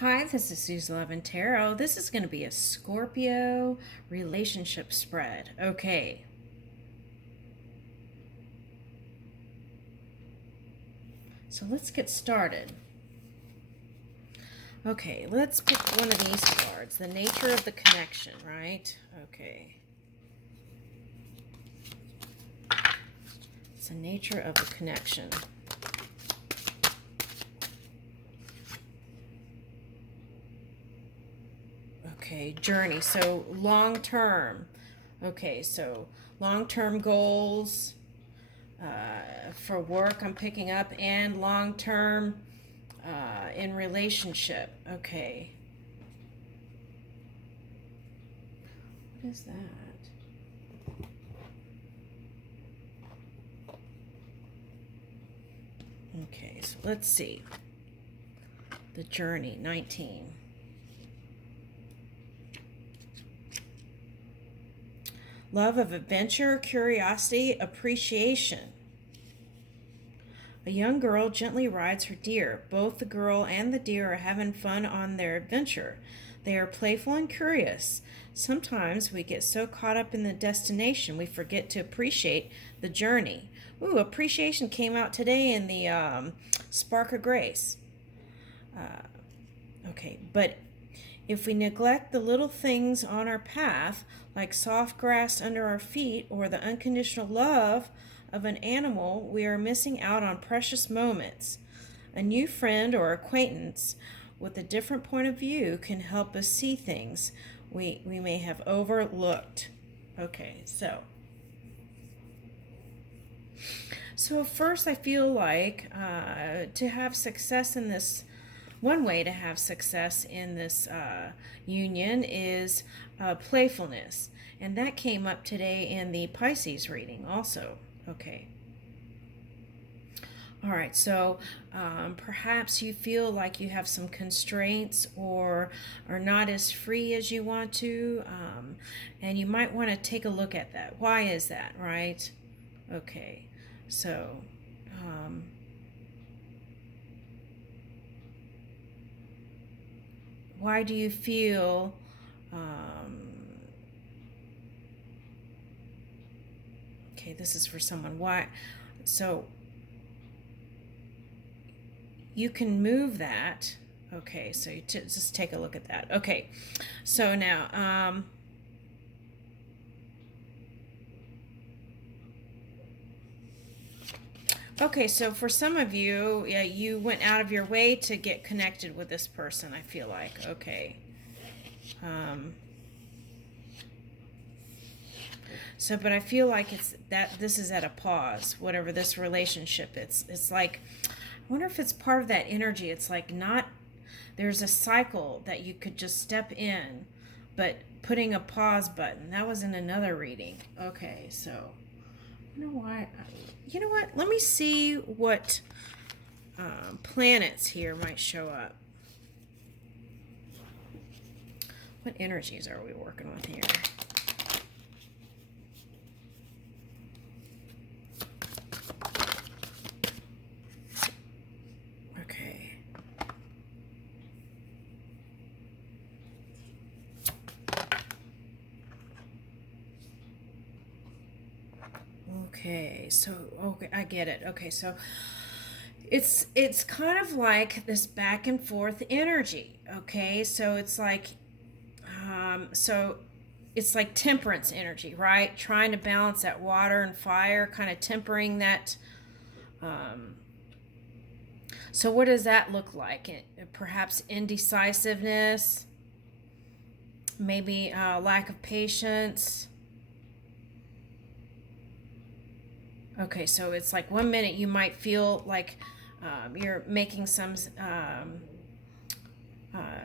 Hi, this is Suze Love and Tarot. This is going to be a Scorpio relationship spread. Okay. So let's get started. Okay, let's pick one of these cards. The nature of the connection, right? Okay. It's the nature of the connection. Okay, journey. So long term. Okay, so long-term goals for work I'm picking up, and long-term in relationship. Okay. What is that? Okay, so let's see. The journey, 19. Love of adventure, curiosity, appreciation. A young girl gently rides her deer. Both the girl and the deer are having fun on their adventure. They are playful and curious. Sometimes we get so caught up in the destination we forget to appreciate the journey. Ooh, appreciation came out today in the Spark of Grace. Okay, but if we neglect the little things on our path, like soft grass under our feet or the unconditional love of an animal, we are missing out on precious moments. A new friend or acquaintance with a different point of view can help us see things we may have overlooked. Okay, so first I feel like to have success in this, one way to have success in this union is playfulness. And that came up today in the Pisces reading also. Okay. All right, so perhaps you feel like you have some constraints or are not as free as you want to, and you might want to take a look at that. Why is that, right? Okay, so why do you feel okay, this is for someone. Why? So you can move that. Okay, so you just take a look at that. Okay, so now okay, so for some of you, yeah, you went out of your way to get connected with this person, I feel like. Okay. So, but I feel like it's that this is at a pause, whatever this relationship. It's like, I wonder if it's part of that energy. It's like not, there's a cycle that you could just step in, but putting a pause button. That was in another reading. Okay, so, you know why? You know what? Let me see what planets here might show up. What energies are we working with here? Okay. Okay, so okay, I get it. Okay, so it's kind of like this back and forth energy. Okay, so so it's like temperance energy, right? Trying to balance that water and fire, kind of tempering that. Um, so what does that look like? Perhaps indecisiveness, maybe lack of patience. Okay, so it's like 1 minute you might feel like you're making some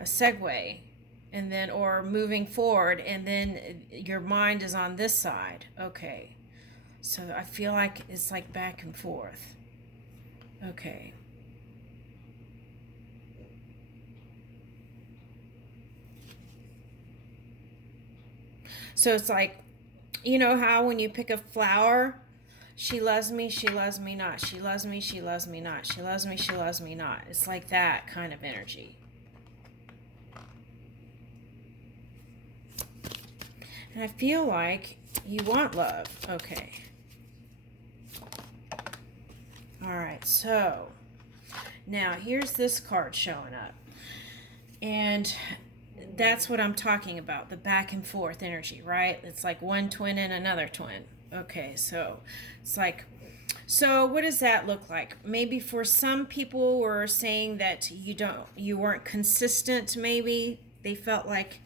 segue, and then or moving forward, and then your mind is on this side. Okay, so I feel like it's like back and forth. Okay. So it's like, you know how when you pick a flower, she loves me, she loves me not. She loves me, she loves me not. She loves me, she loves me not. It's like that kind of energy. And I feel like you want love. Okay. All right, so now here's this card showing up. And that's what I'm talking about, the back and forth energy, right? It's like one twin and another twin. Okay, so it's like, so what does that look like? Maybe for some people were saying that you weren't consistent, maybe. They felt like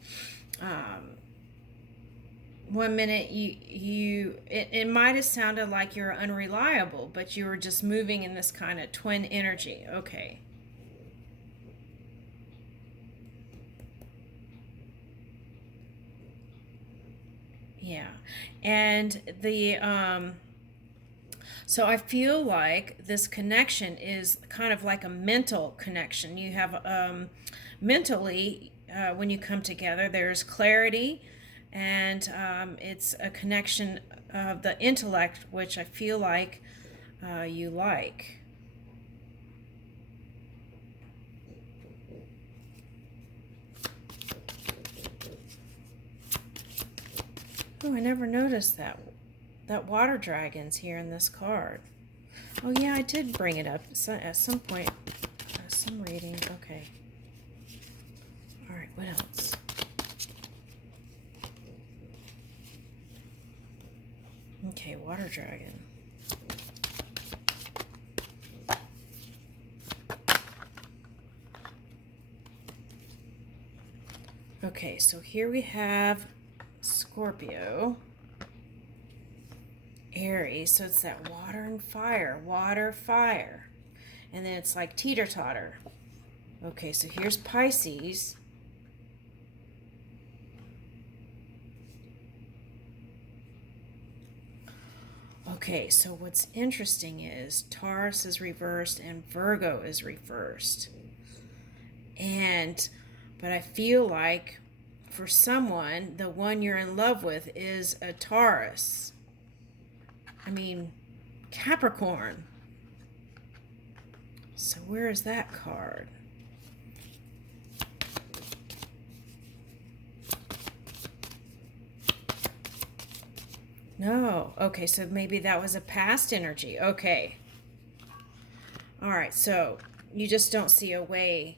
one minute it might have sounded like you're unreliable, but you were just moving in this kind of twin energy. Okay. Yeah. And so I feel like this connection is kind of like a mental connection. You have mentally, when you come together, there's clarity, and it's a connection of the intellect, which I feel like you like. Oh, I never noticed that water dragon's here in this card. Oh yeah, I did bring it up at some point, some reading. Okay. All right, what else? Okay, water dragon. Okay, so here we have Scorpio, Aries, so it's that water and fire, water, fire. And then it's like teeter-totter. Okay, so here's Pisces. Okay, so what's interesting is Taurus is reversed and Virgo is reversed. But I feel like for someone, the one you're in love with is a Taurus. I mean, Capricorn. So where is that card? No. Okay, so maybe that was a past energy. Okay. All right, so you just don't see a way.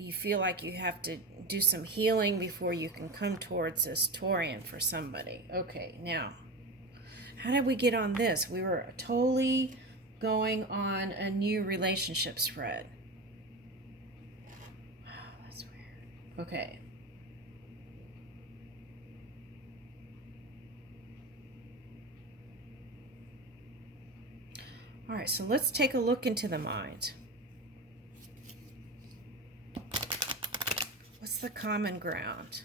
You feel like you have to do some healing before you can come towards this Taurian for somebody. Okay, now, how did we get on this? We were totally going on a new relationship spread. Wow, that's weird. Okay. All right, so let's take a look into the mind. What's the common ground?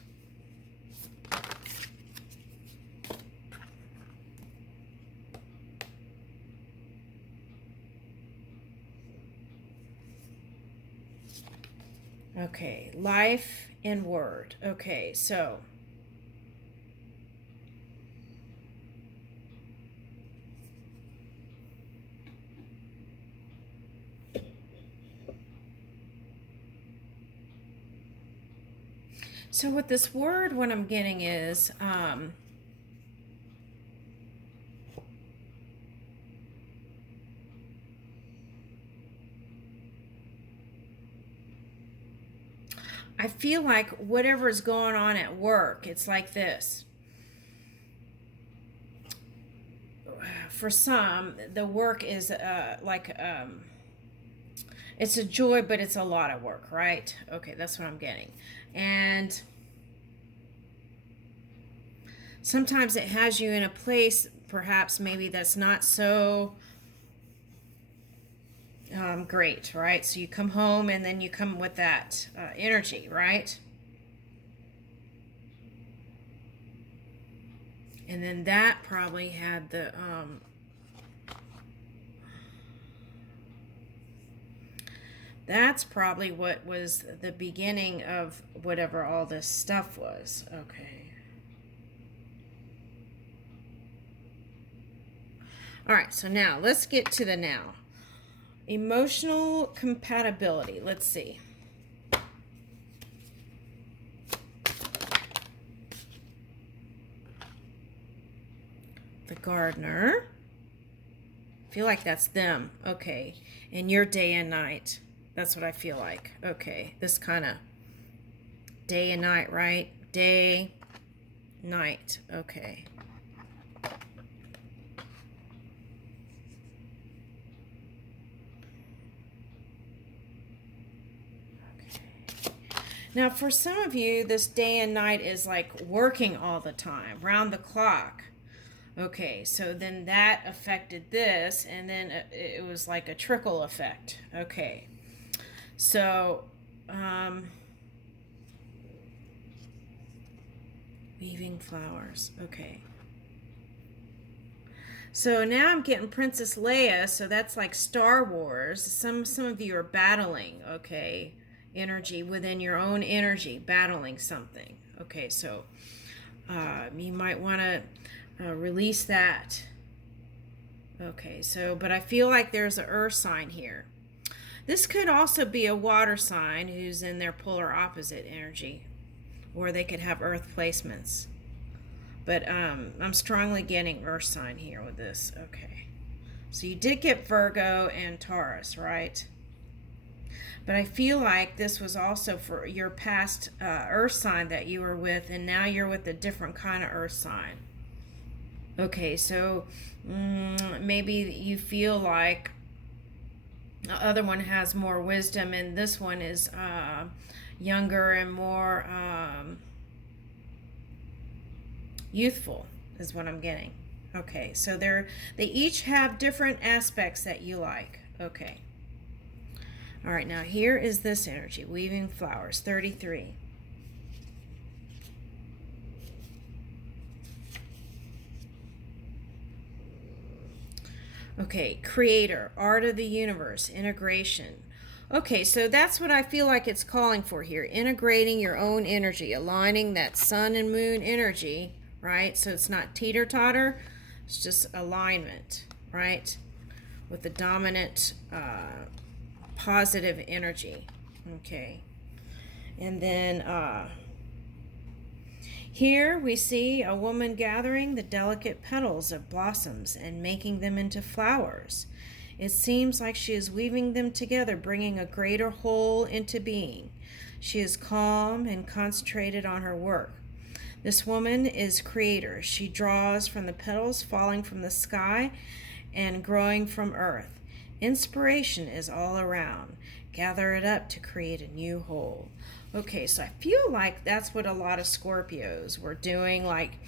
Okay, life and word. Okay, so with this word, what I'm getting is I feel like whatever is going on at work, it's like this. For some, the work is it's a joy, but it's a lot of work, right? Okay, that's what I'm getting. And sometimes it has you in a place, perhaps maybe that's not so great, right? So you come home and then you come with that energy, right? And then that probably had the that's probably what was the beginning of whatever all this stuff was. Okay. All right, so now let's get to the now. Emotional compatibility. Let's see. the gardener. I feel like that's them. Okay. And your day and night. That's what I feel like. Okay. This kind of day and night, right? Day, night. Okay. Now, for some of you, this day and night is like working all the time, round the clock. Okay, so then that affected this, and then it was like a trickle effect. Okay, so weaving flowers. Okay. So now I'm getting Princess Leia, so that's like Star Wars. Some of you are battling, okay? Energy within your own energy, battling something. Okay, so you might want to release that. Okay, so, but I feel like there's an earth sign here. This could also be a water sign who's in their polar opposite energy, or they could have earth placements. But I'm strongly getting earth sign here with this. Okay, so you did get Virgo and Taurus, right? But I feel like this was also for your past earth sign that you were with, and now you're with a different kind of earth sign. Okay, so maybe you feel like the other one has more wisdom, and this one is younger and more youthful, is what I'm getting. Okay, so they each have different aspects that you like. Okay. All right, now here is this energy, weaving flowers, 33. Okay, creator, art of the universe, integration. Okay, so that's what I feel like it's calling for here, integrating your own energy, aligning that sun and moon energy, right? So it's not teeter-totter, it's just alignment, right? With the dominant positive energy. Okay, and then here we see a woman gathering the delicate petals of blossoms and making them into flowers. It seems like she is weaving them together, bringing a greater whole into being. She is calm and concentrated on her work. This woman is creator. She draws from the petals falling from the sky and growing from earth. Inspiration is all around. Gather it up to create a new whole. Okay, so I feel like that's what a lot of Scorpios were doing, like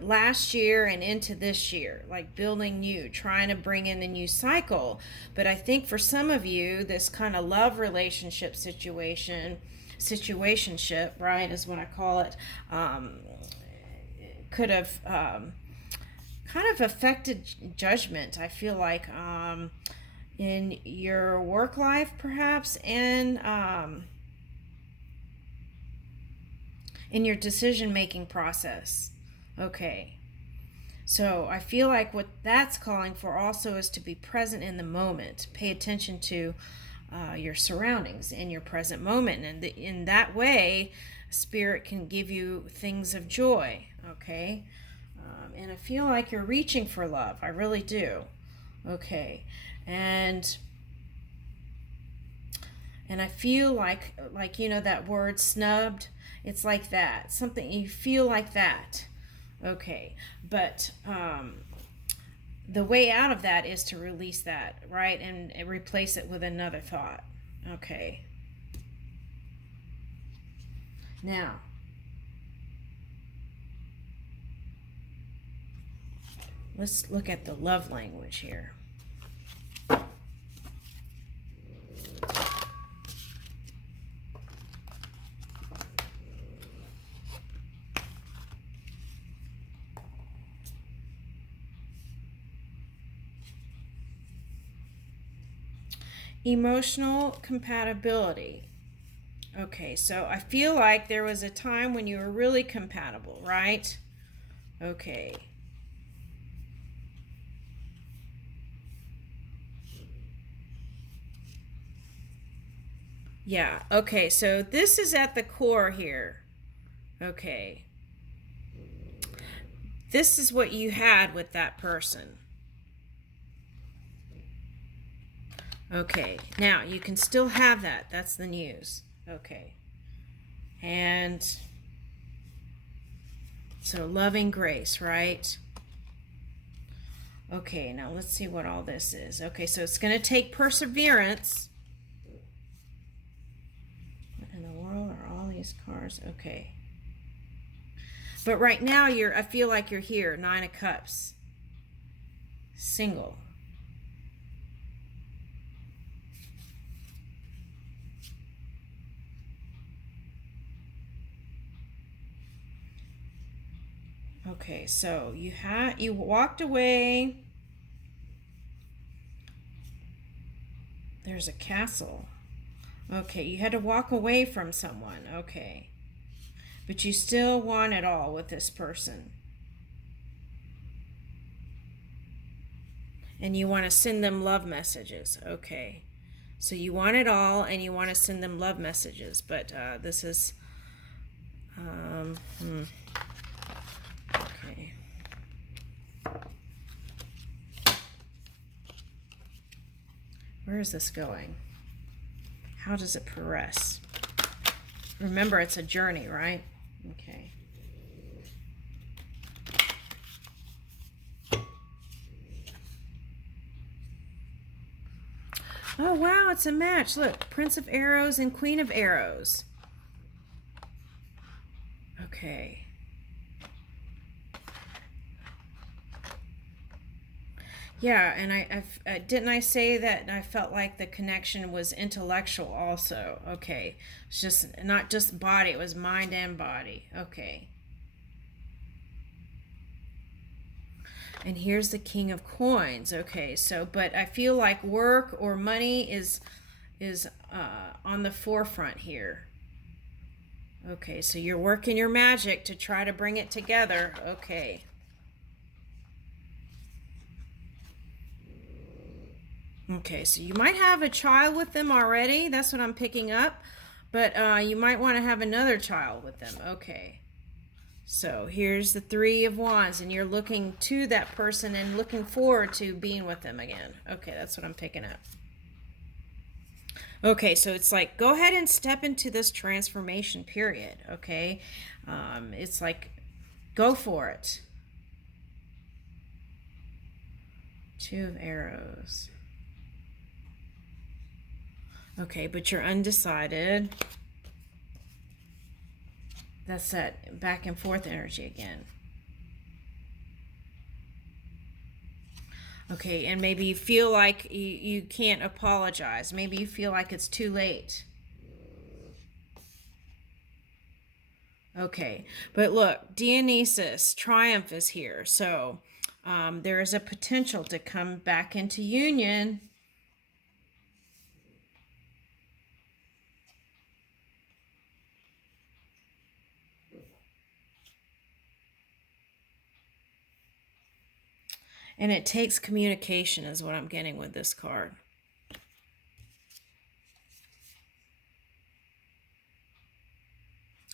last year and into this year, like building new, trying to bring in a new cycle. But I think for some of you, this kind of love relationship situationship, right, is what I call it, could have kind of affected judgment, I feel like, in your work life, perhaps, and in your decision-making process. Okay. So I feel like what that's calling for also is to be present in the moment. Pay attention to your surroundings in your present moment. And in that way, Spirit can give you things of joy. Okay. And I feel like you're reaching for love. I really do. Okay. And I feel like you know that word snubbed. It's like that. Something you feel like that. Okay. But the way out of that is to release that, right? And replace it with another thought. Okay. Now, let's look at the love language here. Emotional compatibility. Okay, so I feel like there was a time when you were really compatible, right? Okay. Yeah, okay, so this is at the core here. Okay. this is what you had with that person. Okay, now you can still have that. That's the news. Okay. And so loving grace, right? Okay, now let's see what all this is. Okay, so it's going to take perseverance. What in the world are all these cards? Okay. But right now I feel like you're here, 9 of Cups. Single. Okay, so you walked away. There's a castle. Okay, you had to walk away from someone. Okay. But you still want it all with this person. And you want to send them love messages. Okay. So you want it all and you want to send them love messages. But this is... Okay. Where is this going? How does it progress? Remember, it's a journey, right? Okay. Oh, wow, it's a match. Look, Prince of Arrows and Queen of Arrows. Okay. Yeah, and didn't I say that I felt like the connection was intellectual also? Okay. It's just not just body, it was mind and body. Okay. And here's the King of Coins. Okay, so but I feel like work or money is on the forefront here. Okay, so you're working your magic to try to bring it together. Okay. Okay, so you might have a child with them already. That's what I'm picking up. But you might want to have another child with them. Okay. So here's the Three of Wands, and you're looking to that person and looking forward to being with them again. Okay, that's what I'm picking up. Okay, so it's like, go ahead and step into this transformation period, okay? It's like, go for it. Two of Arrows. Okay, but you're undecided. That's that back and forth energy again. Okay, and maybe you feel like you can't apologize. Maybe you feel like it's too late. Okay, but look, Dionysus, triumph is here. So there is a potential to come back into union. And it takes communication is what I'm getting with this card.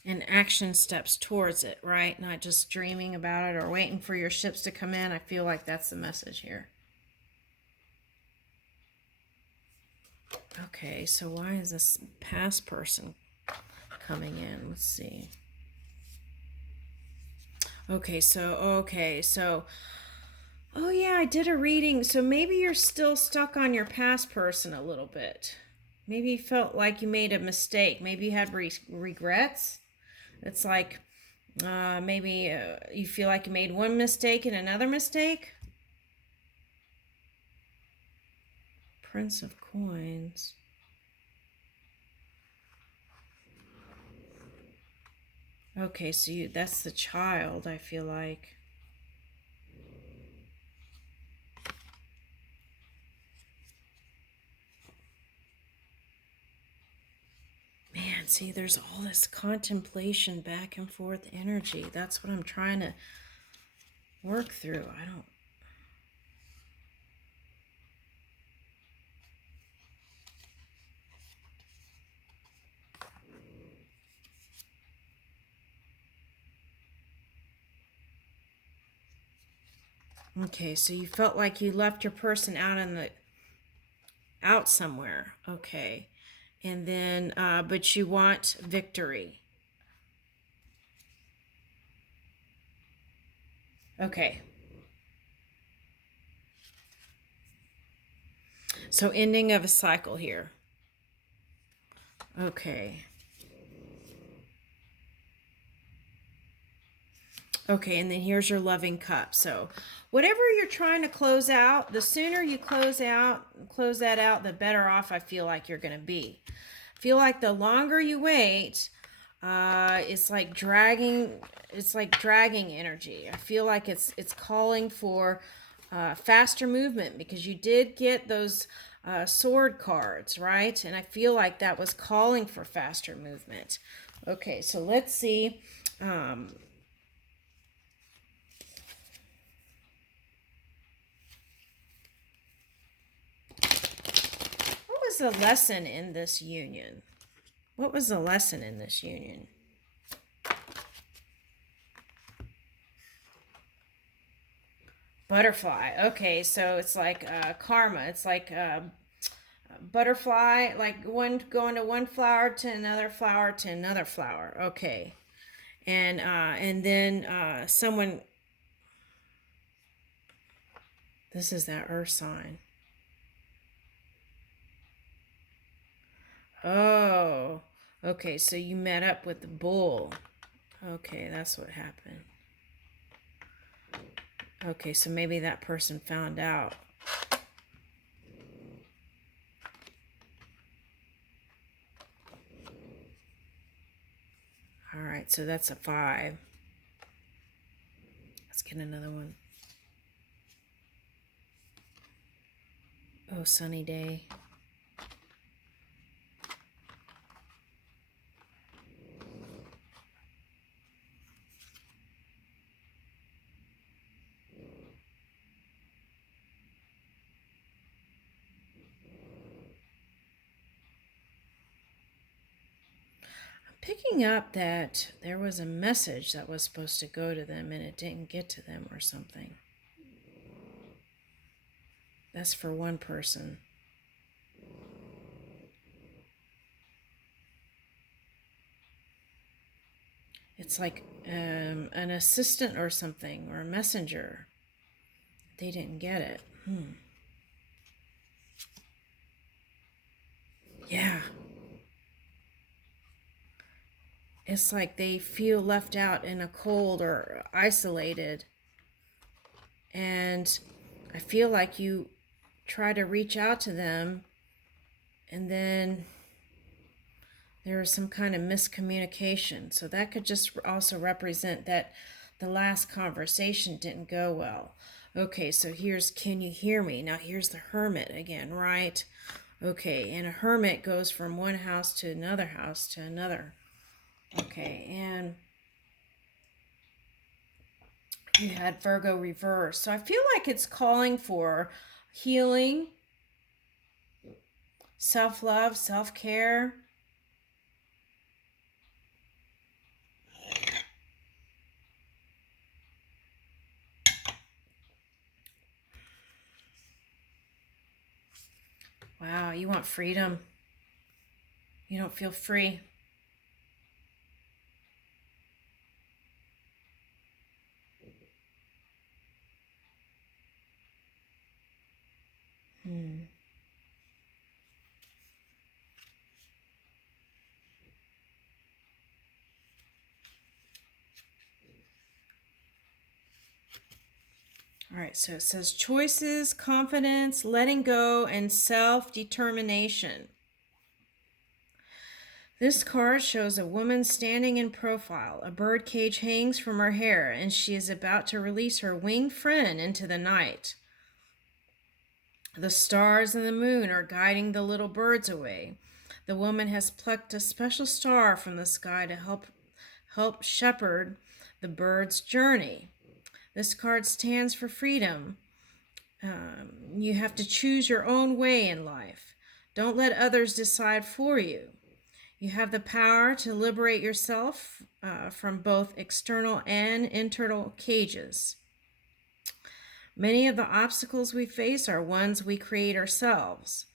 And action steps towards it, right? Not just dreaming about it or waiting for your ships to come in. I feel like that's the message here. Okay, so why is this past person coming in? Let's see. Okay, so oh yeah, I did a reading. So maybe you're still stuck on your past person a little bit. Maybe you felt like you made a mistake. Maybe you had regrets. It's like maybe you feel like you made one mistake and another mistake. Prince of Coins. Okay, so that's the child, I feel like. Man, see, there's all this contemplation, back and forth energy. That's what I'm trying to work through. I don't... Okay, so you felt like you left your person out somewhere. Okay. And then, but you want victory. Okay. So ending of a cycle here. Okay. Okay, and then here's your loving cup. So whatever you're trying to close out, the sooner you close that out, the better off I feel like you're going to be. I feel like the longer you wait, it's like dragging. It's like dragging energy. I feel like it's calling for faster movement because you did get those sword cards, right? And I feel like that was calling for faster movement. Okay, so let's see. What was the lesson in this union? What was the lesson in this union? Butterfly. Okay, so it's like karma. It's like butterfly, like one going to one flower to another flower to another flower. Okay, and then someone. This is that earth sign. Oh, okay. So you met up with the bull. Okay, that's what happened. Okay, so maybe that person found out. All right, so that's a 5. Let's get another one. Oh, sunny day. Picking up that there was a message that was supposed to go to them and it didn't get to them or something. That's for one person. It's like an assistant or something or a messenger. They didn't get it. Yeah. It's like they feel left out in a cold or isolated. And I feel like you try to reach out to them and then there was some kind of miscommunication. So that could just also represent that the last conversation didn't go well. Okay, so here's can you hear me? Now here's the hermit again, right? Okay, and a hermit goes from one house to another house to another. Okay, and you had Virgo reverse. So I feel like it's calling for healing, self-love, self-care. Wow, you want freedom. You don't feel free. All right, so it says choices, confidence, letting go, and self-determination. This card shows a woman standing in profile. A bird cage hangs from her hair, and she is about to release her winged friend into the night. The stars and the moon are guiding the little birds away. The woman has plucked a special star from the sky to help shepherd the bird's journey. This card stands for freedom. You have to choose your own way in life. Don't let others decide for you. You have the power to liberate yourself from both external and internal cages. Many of the obstacles we face are ones we create ourselves.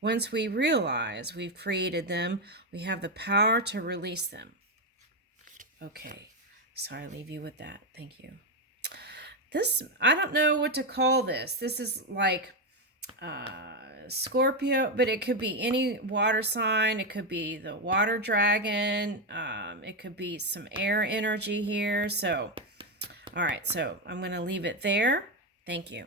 Once we realize we've created them, we have the power to release them. Okay, so I leave you with that. Thank you. This, I don't know what to call this. This is like Scorpio, but it could be any water sign. It could be the water dragon. It could be some air energy here. So, all right, so I'm going to leave it there. Thank you.